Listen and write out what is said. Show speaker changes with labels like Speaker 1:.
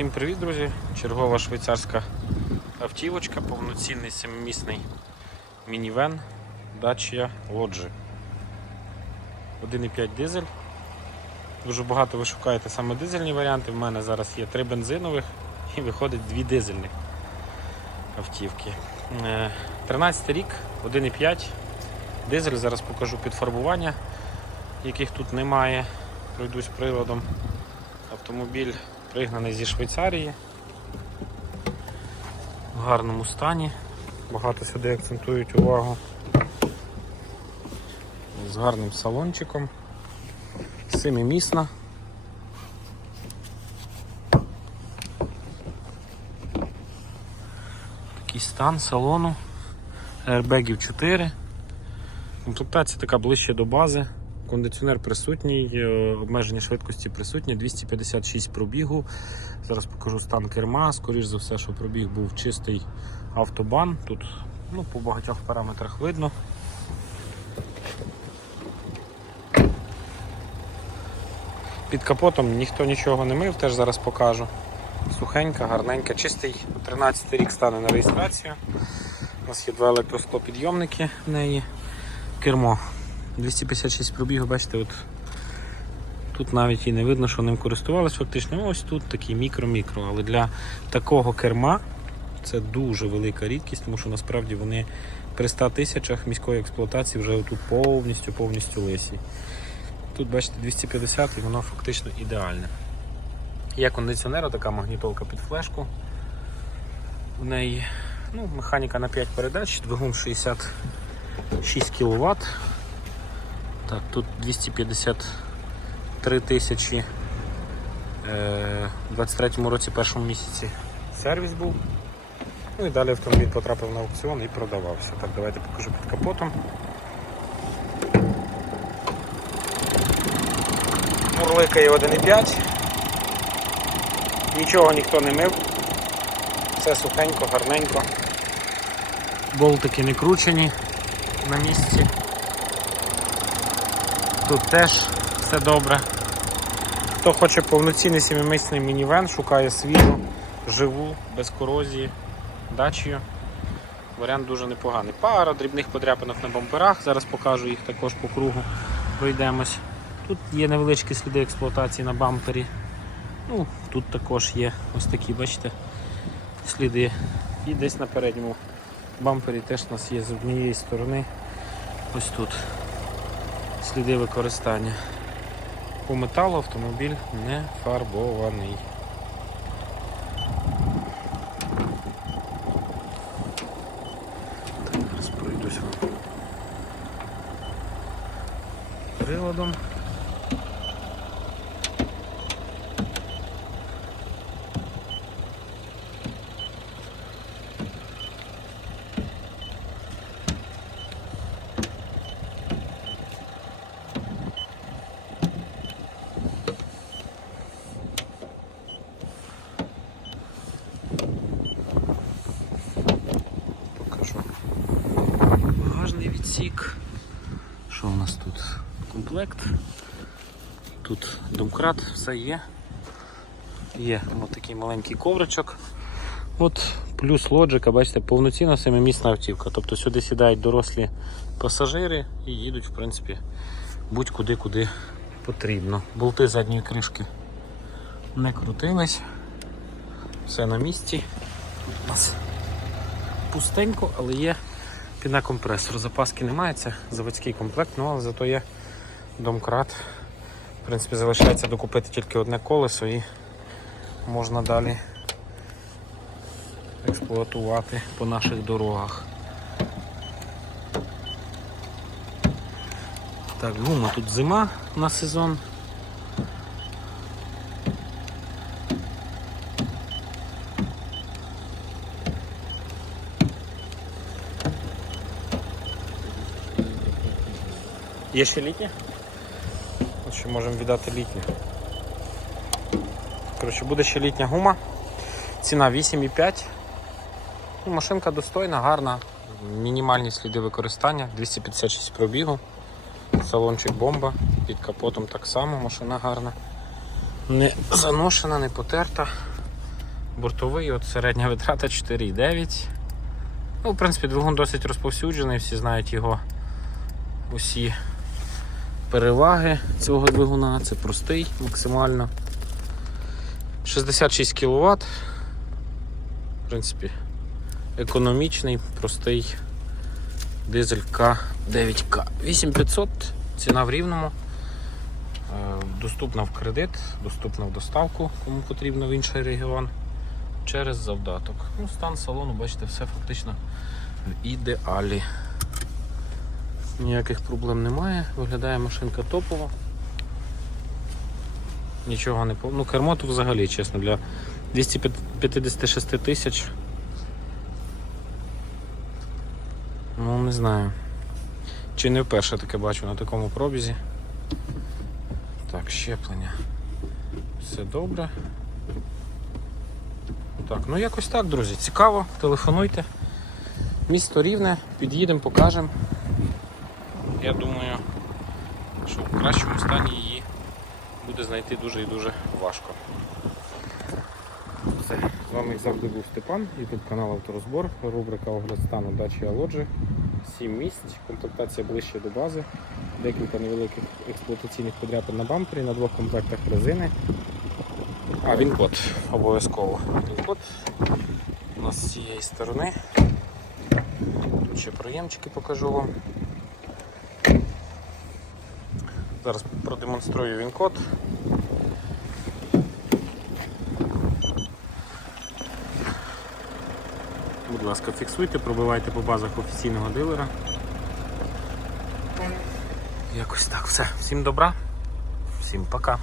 Speaker 1: Всім привіт, друзі! Чергова швейцарська автівочка, повноцінний семимісний мінівен Dacia Logi. 1,5 дизель. Дуже багато ви шукаєте саме дизельні варіанти. В мене зараз є три бензинових і виходить дві дизельних автівки. Е, 13 рік, 1,5 дизель. Зараз покажу підфарбування, яких тут немає. Пройдусь приладом. Автомобіль пригнаний зі Швейцарії. В гарному стані. Багато сюди акцентують увагу. З гарним салончиком. Семимісна. Такий стан салону. Аербегів 4. Комплектація така ближче до бази. Кондиціонер присутній, е, обмеження швидкості присутнє, 256 пробігу. Зараз покажу стан керма. Скоріш за все, що пробіг був чистий автобан. Тут ну, по багатьох параметрах видно. Під капотом ніхто нічого не мив, теж зараз покажу. Сухенька, гарненька, чистий 13 рік стане на реєстрацію. У нас є два електросклопідйомники в неї. Кермо 256 пробігу, бачите, от тут навіть і не видно, що ним користувалися фактично. Ось тут такий мікро-мікро. Але для такого керма це дуже велика рідкість, тому що насправді вони при 100 тисячах міської експлуатації вже тут повністю повністю лисі. Тут, бачите, 250 і воно фактично ідеальне. Є кондиціонер, така магнітолка під флешку. В неї ну, механіка на 5 передач, двигун 66 кВт. Так, тут 253 тисячі е, у 23-му році першому місяці сервіс був. Ну і далі автомобіль потрапив на аукціон і продавався. Так, давайте покажу під капотом. Мурликає 1,5. Нічого ніхто не мив. Все сухенько, гарненько. Болтики не кручені на місці. Тут теж все добре. Хто хоче повноцінний сімимісний мінівен, шукає свіжу, живу, без корозії, дачію. Варіант дуже непоганий. Пара дрібних подряпинок на бамперах, зараз покажу їх також по кругу. Пройдемось. Тут є невеличкі сліди експлуатації на бампері. Ну, Тут також є ось такі, бачите, сліди. І десь на передньому бампері теж у нас є з однієї сторони. Ось тут сліди використання. По металу автомобіль не фарбований. Так, зараз пройдусь приладом. Покажу. Багажний відсік. Що у нас тут? Комплект. Тут домкрат, все є. Є ось такий маленький ковричок. От плюс лоджика, бачите, повноцінна семимісна автівка. Тобто сюди сідають дорослі пасажири і їдуть, в принципі, будь-куди куди потрібно. Болти задньої кришки не крутились. Все на місці. Тут у нас пустенько, але є пінакомпресор. Запаски немає, це заводський комплект, ну але зато є домкрат. В принципі, залишається докупити тільки одне колесо і можна далі експлуатувати по наших дорогах. Так, гума тут зима на сезон. Є ще літня? Ще можемо віддати літню. Коротше, буде ще літня гума. Ціна 8,5. Ну, Машинка достойна, гарна, мінімальні сліди використання, 256 пробігу, салончик бомба, під капотом так само, машина гарна. Не заношена, не потерта. Бортовий, от середня витрата 4,9. Ну, в принципі, двигун досить розповсюджений, всі знають його усі переваги цього двигуна. Це простий максимально. 66 кВт. В принципі, економічний, простий дизель К9К. 8500, ціна в рівному. Е, Доступна в кредит, доступна в доставку, кому потрібно в інший регіон. Через завдаток. Ну, стан салону, бачите, все фактично в ідеалі. Ніяких проблем немає. Виглядає машинка топово. Нічого не. Ну, кермо тут взагалі, чесно, для 256 тисяч. Ну, не знаю. Чи не вперше таке бачу на такому пробізі. Так, щеплення. Все добре. Так, ну якось так, друзі. Цікаво, телефонуйте. Місто рівне, під'їдемо, покажемо. Я думаю, що в кращому стані її буде знайти дуже і дуже важко. Все, з вами як завжди був Степан, YouTube канал Авторозбор, рубрика Огляд стану дачі Алоджі. 7 місць, комплектація ближче до бази, декілька невеликих експлуатаційних подряпин на бампері, на двох комплектах резини. А, він код обов'язково. Він код у нас з цієї сторони. Тут ще проємчики покажу вам. Зараз продемонструю він код. Будь ласка, фіксуйте, пробивайте по базах офіційного дилера. Якось так все. Всім добра, всім пока.